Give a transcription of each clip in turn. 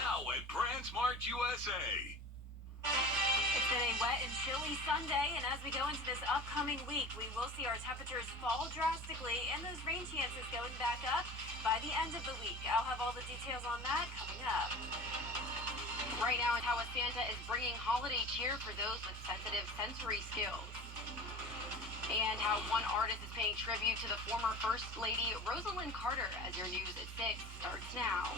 now at BrandSmart USA. It's been a wet and chilly Sunday, and as we go into this upcoming week, we will see our temperatures fall drastically and those rain chances going back up by the end of the week. I'll have all the details on that coming up. Right now, how a Santa is bringing holiday cheer for those with sensitive sensory skills. And how one artist is paying tribute to the former First Lady Rosalind Carter as your news at 6 starts now.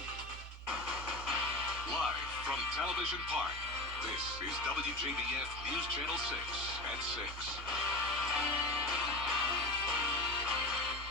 Live from Television Park, this is WJBF News Channel 6 at 6.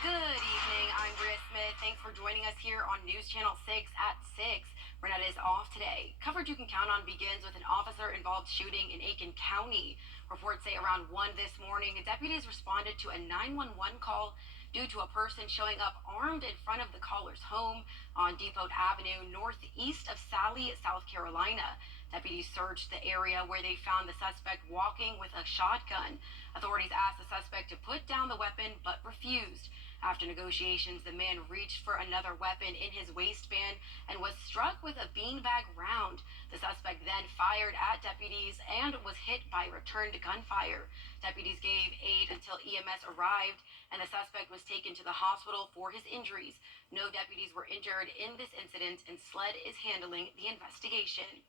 Good evening, I'm Bria Smith. Thanks for joining us here on News Channel 6 at 6. Renetta is off today. Coverage you can count on begins with an officer-involved shooting in Aiken County. Reports say around 1 this morning, deputies responded to a 911 call due to a person showing up armed in front of the caller's home on Depot Avenue, northeast of Sally, South Carolina. Deputies searched the area where they found the suspect walking with a shotgun. Authorities asked the suspect to put down the weapon, but refused. After negotiations, the man reached for another weapon in his waistband and was struck with a beanbag round. The suspect then fired at deputies and was hit by returned gunfire. Deputies gave aid until EMS arrived, and the suspect was taken to the hospital for his injuries. No deputies were injured in this incident, and SLED is handling the investigation.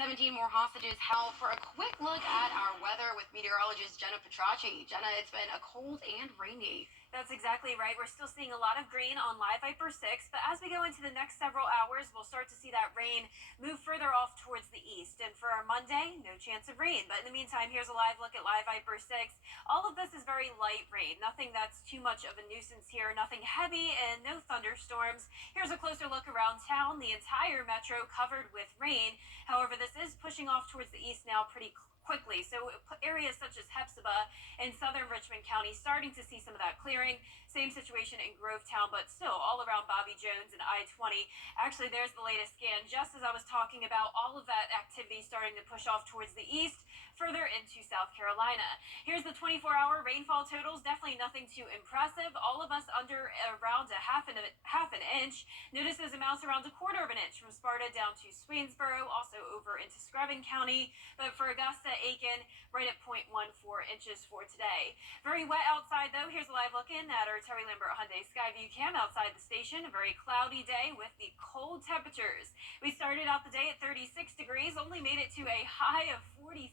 17 more hostages held. For a quick look at our weather with meteorologist Jenna Petracci. Jenna, it's been a cold and rainy. That's exactly right. We're still seeing a lot of green on Live Viper 6, but as we go into the next several hours, we'll start to see that rain move further off towards the east. And for our Monday, no chance of rain. But in the meantime, here's a live look at Live Viper 6. All of this is very light rain. Nothing that's too much of a nuisance here. Nothing heavy and no thunderstorms. Here's a closer look around town. The entire metro covered with rain. However, this is pushing off towards the east now pretty quickly. So areas such as Hepzibah and southern Richmond County starting to see some of that clearing. Same situation in Grovetown, but still all around Bobby Jones and I-20. Actually, there's the latest scan. Just as I was talking about all of that activity starting to push off towards the east, further into South Carolina. Here's the 24-hour rainfall totals. Definitely nothing too impressive. All of us under around a half an inch. Notice those amounts around a quarter of an inch from Sparta down to Swainsboro, also over into Scrubbing County. But for Augusta, Aiken, right at 0.14 inches for today. Very wet outside, though. Here's a live look in at our Terry Lambert Hyundai Skyview cam outside the station. A very cloudy day with the cold temperatures. We started out the day at 36 degrees, only made it to a high of 45.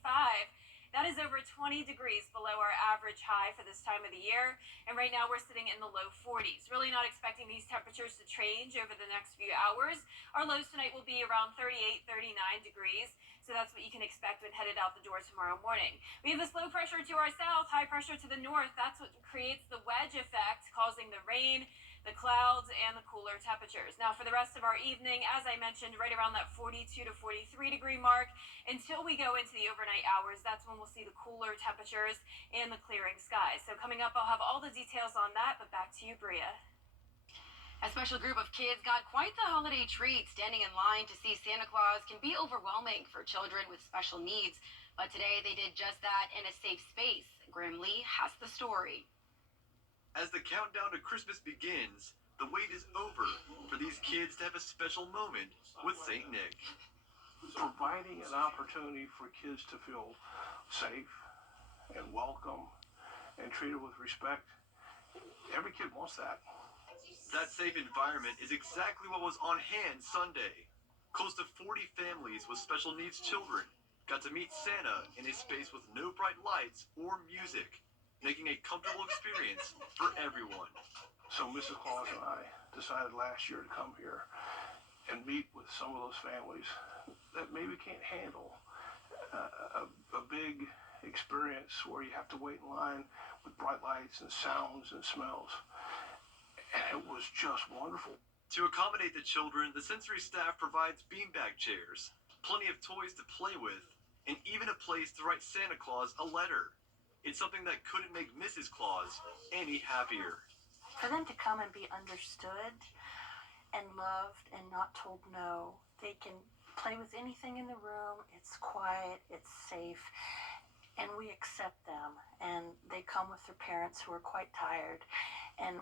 That is over 20 degrees below our average high for this time of the year. And right now we're sitting in the low 40s. Really not expecting these temperatures to change over the next few hours. Our lows tonight will be around 38, 39 degrees. So that's what you can expect when headed out the door tomorrow morning. We have this low pressure to our south, high pressure to the north. That's what creates the wedge effect, causing the rain, the clouds, and the cooler temperatures. Now for the rest of our evening, as I mentioned, right around that 42 to 43 degree mark. Until we go into the overnight hours, that's when we'll see the cooler temperatures and the clearing skies. So coming up, I'll have all the details on that, but back to you, Bria. A special group of kids got quite the holiday treat. Standing in line to see Santa Claus can be overwhelming for children with special needs. But today they did just that in a safe space. Graham Lee has the story. As the countdown to Christmas begins, the wait is over for these kids to have a special moment with St. Nick. Providing an opportunity for kids to feel safe and welcome and treated with respect. Every kid wants that. That safe environment is exactly what was on hand Sunday. Close to 40 families with special needs children got to meet Santa in a space with no bright lights or music, making a comfortable experience for everyone. So Mrs. Claus and I decided last year to come here and meet with some of those families that maybe can't handle a big experience where you have to wait in line with bright lights and sounds and smells. And it was just wonderful. To accommodate the children, the sensory staff provides beanbag chairs, plenty of toys to play with, and even a place to write Santa Claus a letter. It's something that couldn't make Mrs. Claus any happier. For them to come and be understood and loved and not told no, they can play with anything in the room. It's quiet, it's safe, and we accept them. And they come with their parents who are quite tired, and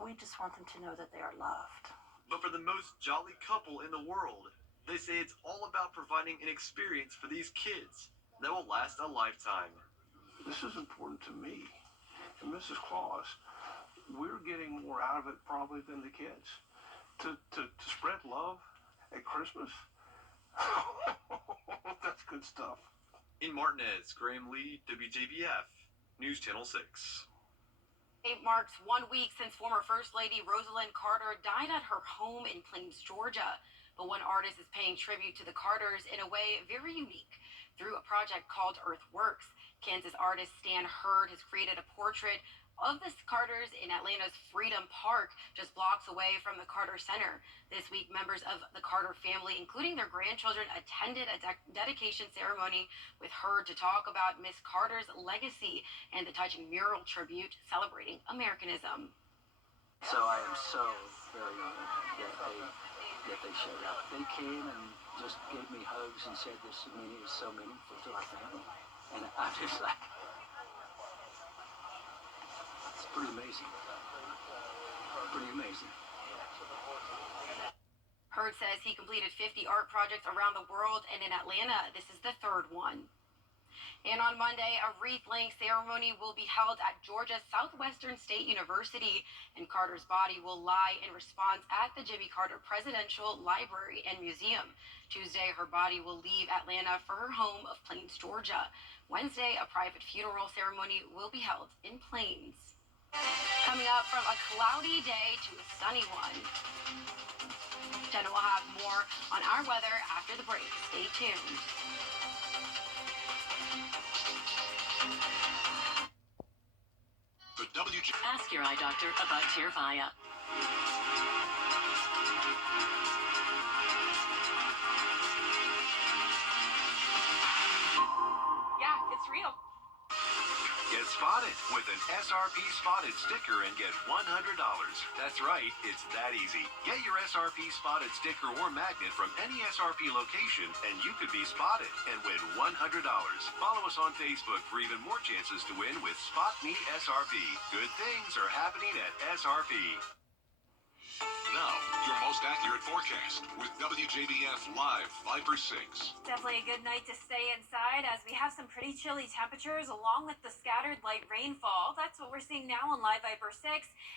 we just want them to know that they are loved. But for the most jolly couple in the world, They say it's all about providing an experience for these kids that will last a lifetime. This is important to me. And Mrs. Claus, we're getting more out of it probably than the kids. To spread love at Christmas, that's good stuff. In Martinez, Graham Lee, WJBF, News Channel 6. It marks 1 week since former First Lady Rosalind Carter died at her home in Plains, Georgia. But one artist is paying tribute to the Carters in a way very unique through a project called Earthworks. Kansas artist Stan Hurd has created a portrait of the Carters in Atlanta's Freedom Park, just blocks away from the Carter Center. This week, members of the Carter family, including their grandchildren, attended a dedication ceremony with Hurd to talk about Miss Carter's legacy and the touching mural tribute celebrating Americanism. So I am so very honored that they showed up. They came and just gave me hugs and said this meeting is so meaningful to our family. And I'm just like, it's pretty amazing. Pretty amazing. Hurd says he completed 50 art projects around the world, and in Atlanta, this is the third one. And on Monday, a wreath-laying ceremony will be held at Georgia Southwestern State University, and Carter's body will lie in response at the Jimmy Carter Presidential Library and Museum. Tuesday, her body will leave Atlanta for her home of Plains, Georgia. Wednesday, a private funeral ceremony will be held in Plains. Coming up, from a cloudy day to a sunny one. Jenna will have more on our weather after the break. Stay tuned. The WJ. Ask your eye doctor about Tyrvaya. Yeah, it's real. Get spotted with an SRP Spotted sticker and get $100. That's right, it's that easy. Get your SRP Spotted sticker or magnet from any SRP location and you could be spotted and win $100. Follow us on Facebook for even more chances to win with Spot Me SRP. Good things are happening at SRP. Now, your most accurate forecast with WJBF Live Viper 6. Definitely a good night to stay inside as we have some pretty chilly temperatures along with the scattered light rainfall. That's what we're seeing now on Live Viper 6.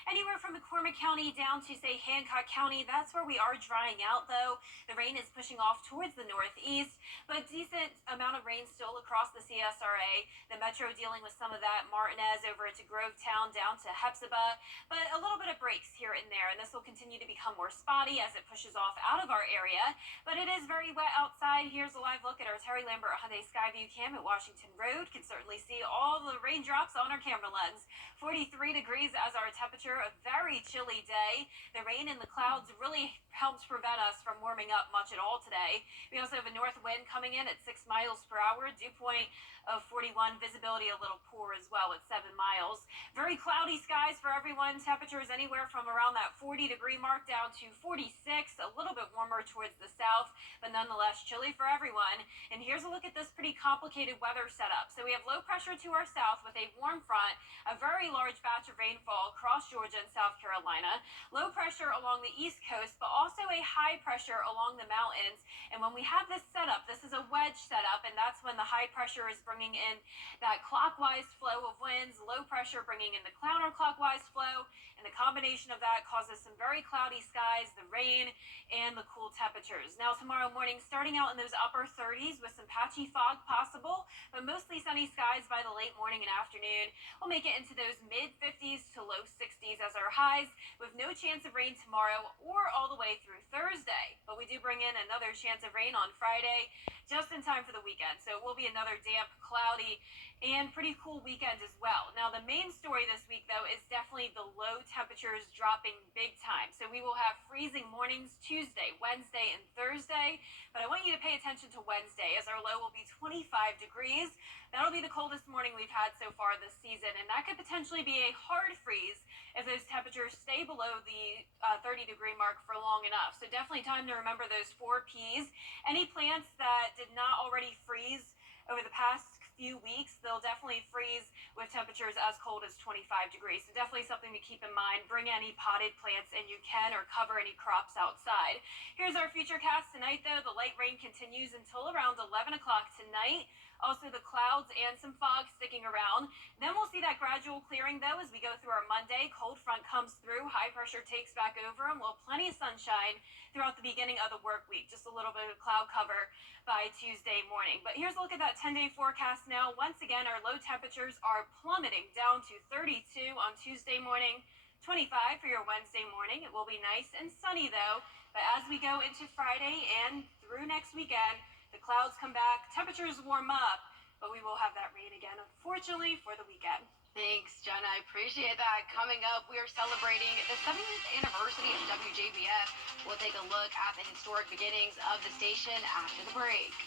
Anywhere from McCormick County down to, say, Hancock County, that's where we are drying out, though. The rain is pushing off towards the northeast, but decent amount of rain still across the CSRA. The metro dealing with some of that. Martinez over into Grovetown down to Hepzibah, but a little bit of breaks here and there, and this will continue to become more spotty as it pushes off out of our area, but it is very wet outside. Here's a live look at our Terry Lambert Hyundai Skyview cam at Washington Road. Can certainly see all the raindrops on our camera lens. 43 degrees as our temperature, a very chilly day. The rain and the clouds really helps prevent us from warming up much at all today. We also have a north wind coming in at 6 miles per hour, dew point of 41, visibility a little poor as well at 7 miles. Very cloudy skies for everyone. Temperatures anywhere from around that 40-degree mark down to 46, a little bit warmer towards the south, but nonetheless chilly for everyone. And here's a look at this pretty complicated weather setup. So we have low pressure to our south with a warm front, a very large batch of rainfall across Georgia and South Carolina, low pressure along the east coast, but also a high pressure along the mountains. And when we have this setup, this is a wedge setup, and that's when the high pressure is bringing in that clockwise flow of winds, low pressure bringing in the counterclockwise flow, and the combination of that causes some very cloudy skies, the rain, and the cool temperatures. Now tomorrow morning, starting out in those upper 30s with some patchy fog possible, but mostly sunny skies by the late morning and afternoon. We'll make it into those mid-50s to low 60s as our highs, with no chance of rain tomorrow or all the way through Thursday. But we do bring in another chance of rain on Friday, just in time for the weekend. So it will be another damp, cloudy, and pretty cool weekend as well. Now the main story this week, though, is definitely the low temperatures dropping big time. So we will have freezing mornings Tuesday, Wednesday, and Thursday. But I want you to pay attention to Wednesday, as our low will be 25 degrees. That'll be the coldest morning we've had so far this season, and that could potentially be a hard freeze if those temperatures stay below the 30-degree mark for long enough. So definitely time to remember those 4 Ps. Any plants that did not already freeze over the past few weeks, they'll definitely freeze with temperatures as cold as 25 degrees. So definitely something to keep in mind. Bring any potted plants in you can, or cover any crops outside. Here's our future cast tonight, though. The light rain continues until around 11 o'clock tonight. Also, the clouds and some fog sticking around. Then we'll see that gradual clearing, though, as we go through our Monday. Cold front comes through, high pressure takes back over, and we'll have plenty of sunshine throughout the beginning of the work week. Just a little bit of cloud cover by Tuesday morning. But here's a look at that 10-day forecast now. Once again, our low temperatures are plummeting down to 32 on Tuesday morning, 25 for your Wednesday morning. It will be nice and sunny, though. But as we go into Friday and through next weekend, the clouds come back, temperatures warm up, but we will have that rain again, unfortunately, for the weekend. Thanks, Jenna. I appreciate that. Coming up, we are celebrating the 70th anniversary of WJBF. We'll take a look at the historic beginnings of the station after the break.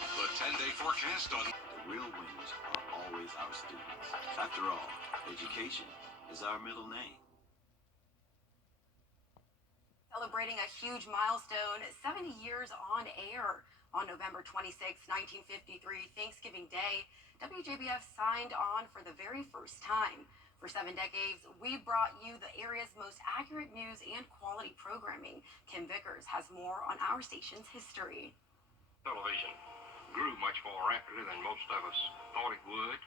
The 10-day forecast on The real winners are always our students. After all, education is our middle name. Celebrating a huge milestone, 70 years on air. On November 26, 1953, Thanksgiving Day, WJBF signed on for the very first time. For 7 decades, we brought you the area's most accurate news and quality programming. Kim Vickers has more on our station's history. Television grew much more rapidly than most of us thought it would.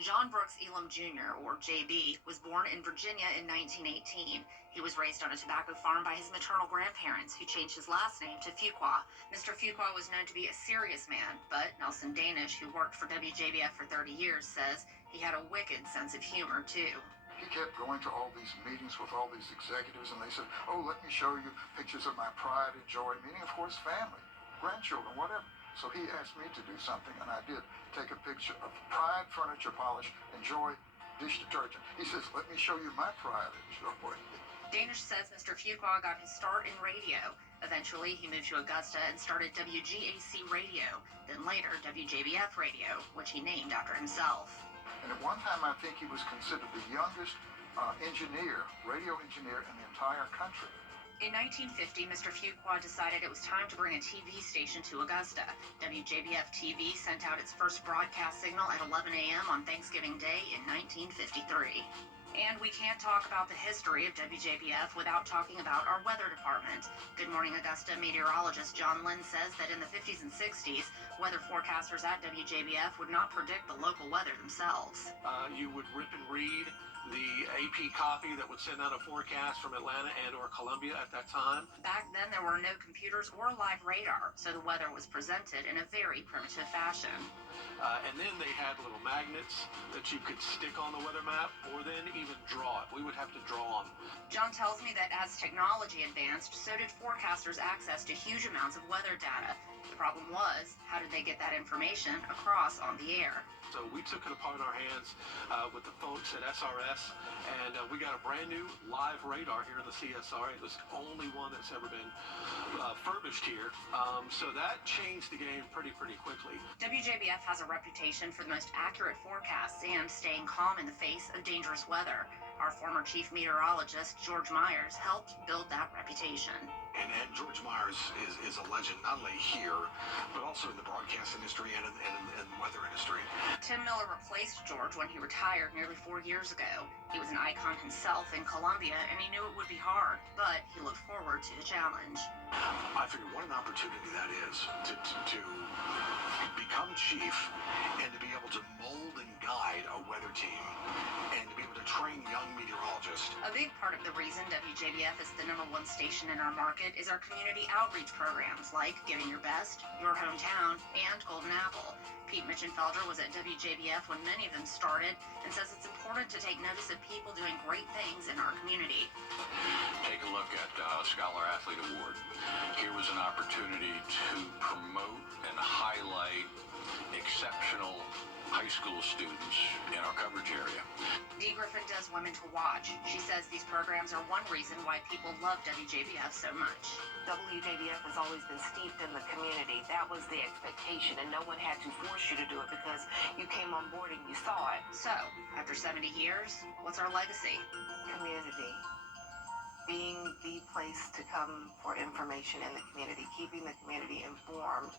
John Brooks Elam Jr., or JB, was born in Virginia in 1918. He was raised on a tobacco farm by his maternal grandparents, who changed his last name to Fuqua. Mr. Fuqua was known to be a serious man, but Nelson Danish, who worked for WJBF for 30 years, says he had a wicked sense of humor, too. He kept going to all these meetings with all these executives, and they said, oh, let me show you pictures of my pride and joy, meaning, of course, family, grandchildren, whatever. So he asked me to do something, and I did. Take a picture of Pride furniture polish and Joy dish detergent. He says, let me show you my pride and joy. Danish says Mr. Fuqua got his start in radio. Eventually, he moved to Augusta and started WGAC Radio, then later WJBF Radio, which he named after himself. And at one time, I think he was considered the youngest radio engineer in the entire country. In 1950, Mr. Fuqua decided it was time to bring a TV station to Augusta. WJBF TV sent out its first broadcast signal at 11 a.m. on Thanksgiving Day in 1953. And we can't talk about the history of WJBF without talking about our weather department. Good Morning Augusta meteorologist John Lynn says that in the 50s and 60s, weather forecasters at WJBF would not predict the local weather themselves. You would rip and read the AP copy that would send out a forecast from Atlanta and or Columbia at that time. Back then, there were no computers or live radar, so the weather was presented in a very primitive fashion. And then they had little magnets that you could stick on the weather map or then even draw it. We would have to draw them. John tells me that as technology advanced, so did forecasters' access to huge amounts of weather data. The problem was, how did they get that information across on the air? So we took it upon our hands with the folks at SRS, and we got a brand new live radar here in the CSR. It was the only one that's ever been furbished here. So that changed the game pretty quickly. WJBF has a reputation for the most accurate forecasts and staying calm in the face of dangerous weather. Our former chief meteorologist, George Myers, helped build that reputation. And George Myers is a legend, not only here, but also in the broadcast industry and in the weather industry. Tim Miller replaced George when he retired nearly 4 years ago. He was an icon himself in Columbia, and he knew it would be hard, but he looked forward to the challenge. I figured what an opportunity that is to become chief and to be able to mold and guide a weather team and to be able to train young meteorologists. A big part of the reason WJBF is the #1 station in our market is our community outreach programs like Giving Your Best, Your Hometown, and Golden Apple. Pete Mitchenfelder was at WJBF when many of them started and says it's important to take notice of people doing great things in our community. Take a look at Scholar Athlete Award. Here was an opportunity to promote and highlight exceptional high school students in our coverage area. Dee Griffin does Women to Watch. She says these programs are one reason why people love WJBF so much. WJBF has always been steeped in the community. That was the expectation, and no one had to force you to do it because you came on board and you saw it. So, after 70 years, what's our legacy? Community. Being the place to come for information in the community, keeping the community informed.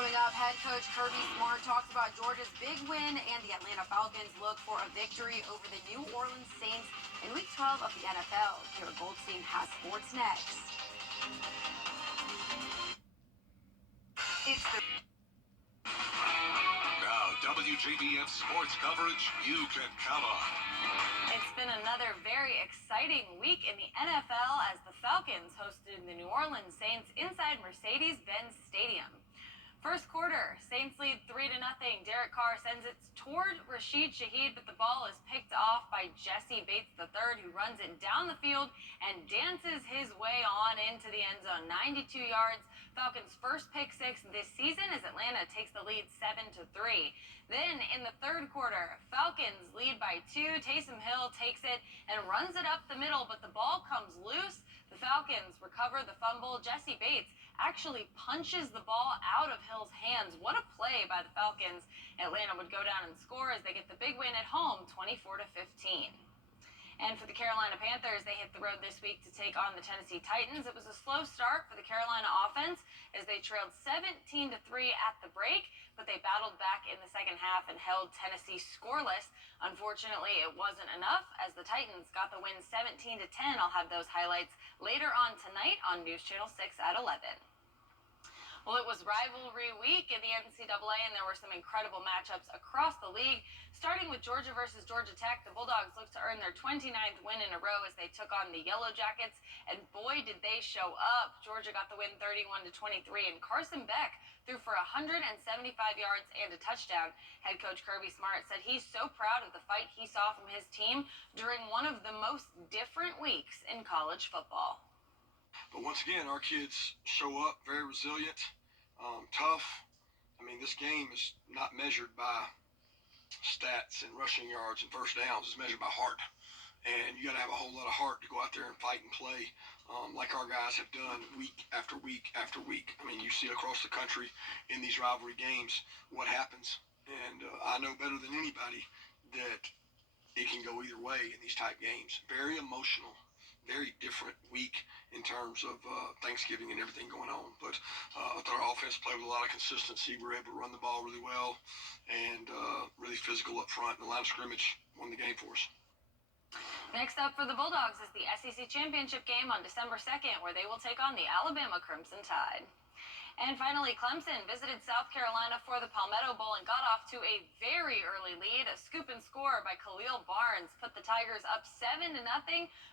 Coming up, head coach Kirby Smart talks about Georgia's big win and the Atlanta Falcons look for a victory over the New Orleans Saints in Week 12 of the NFL. Kara Goldstein has sports next. It's the now WJBF sports coverage you can count on. It's been another very exciting week in the NFL as the Falcons hosted the New Orleans Saints inside Mercedes-Benz Stadium. First quarter, Saints lead 3-0. Derek Carr sends it toward Rashid Shaheed, but the ball is picked off by Jesse Bates III, who runs it down the field and dances his way on into the end zone. 92 yards, Falcons' first pick six this season as Atlanta takes the lead 7-3. Then in the third quarter, Falcons lead by 2. Taysom Hill takes it and runs it up the middle, but the ball comes loose. The Falcons recover the fumble. Jesse Bates actually punches the ball out of Hill's hands. What a play by the Falcons. Atlanta would go down and score as they get the big win at home, 24-15. And for the Carolina Panthers, they hit the road this week to take on the Tennessee Titans. It was a slow start for the Carolina offense as they trailed 17-3 at the break, but they battled back in the second half and held Tennessee scoreless. Unfortunately, it wasn't enough as the Titans got the win 17-10. I'll have those highlights later on tonight on News Channel 6 at 11. Well, it was rivalry week in the NCAA, and there were some incredible matchups across the league. Starting with Georgia versus Georgia Tech, the Bulldogs looked to earn their 29th win in a row as they took on the Yellow Jackets, and boy, did they show up. Georgia got the win 31-23, and Carson Beck threw for 175 yards and a touchdown. Head coach Kirby Smart said he's so proud of the fight he saw from his team during one of the most different weeks in college football. But once again, our kids show up very resilient, tough. I mean, this game is not measured by stats and rushing yards and first downs. It's measured by heart. And you got to have a whole lot of heart to go out there and fight and play like our guys have done week after week after week. I mean, you see across the country in these rivalry games what happens. And I know better than anybody that it can go either way in these type games. Very emotional. Very different week in terms of Thanksgiving and everything going on. But I thought our offense played with a lot of consistency. We were able to run the ball really well and really physical up front. And the line of scrimmage won the game for us. Next up for the Bulldogs is the SEC Championship game on December 2nd, where they will take on the Alabama Crimson Tide. And finally, Clemson visited South Carolina for the Palmetto Bowl and got off to a very early lead. A scoop and score by Khalil Barnes put the Tigers up 7-0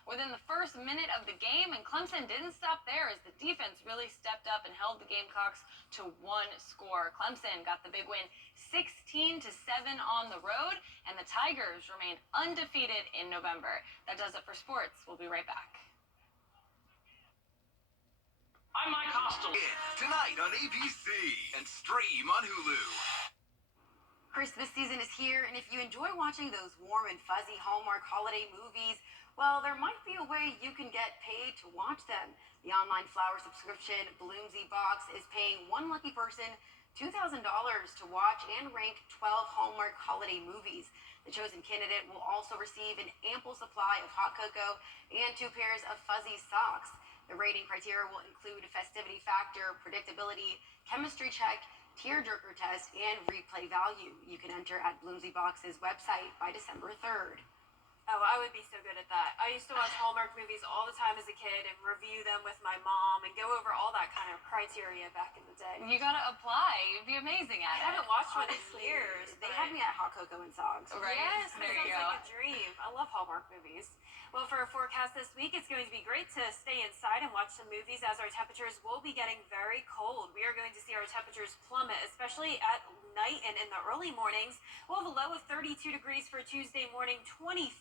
within the first minute of the game. And Clemson didn't stop there as the defense really stepped up and held the Gamecocks to one score. Clemson got the big win 16-7 on the road, and the Tigers remain undefeated in November. That does it for sports. We'll be right back. I'm Mike Hostel. Tonight on ABC and stream on Hulu. Christmas season is here, and if you enjoy watching those warm and fuzzy Hallmark holiday movies, well, there might be a way you can get paid to watch them. The online flower subscription Bloomsy Box is paying one lucky person $2,000 to watch and rank 12 Hallmark holiday movies. The chosen candidate will also receive an ample supply of hot cocoa and 2 pairs of fuzzy socks. The rating criteria will include festivity factor, predictability, chemistry check, tearjerker test, and replay value. You can enter at Bloomsy Box's website by December 3rd. Oh, I would be so good at that. I used to watch Hallmark movies all the time as a kid and review them with my mom and go over all that kind of criteria back in the day. You gotta apply. You'd be amazing at it. I haven't watched one in years. They had me at hot cocoa and socks. Right? Yes, there that you sounds go. like a dream. I love Hallmark movies. Well, for our forecast this week, it's going to be great to stay inside and watch some movies as our temperatures will be getting very cold. We are going to see our temperatures plummet, especially at night and in the early mornings. We'll have a low of 32 degrees for Tuesday morning, 25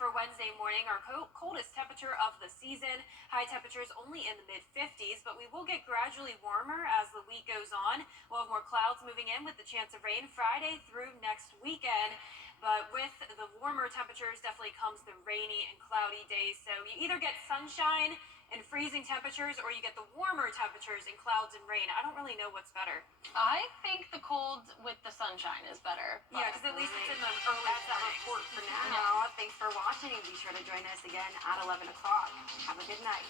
for Wednesday morning, our coldest temperature of the season. High temperatures only in the mid-50s, but we will get gradually warmer as the week goes on. We'll have more clouds moving in with the chance of rain Friday through next weekend. But with the warmer temperatures definitely comes the rainy and cloudy days. So you either get sunshine and freezing temperatures or you get the warmer temperatures and clouds and rain. I don't really know what's better. I think the cold with the sunshine is better. Yeah, because at least it's in the early That's that report for now. Thanks for watching. Be sure to join us again at 11 o'clock. Have a good night.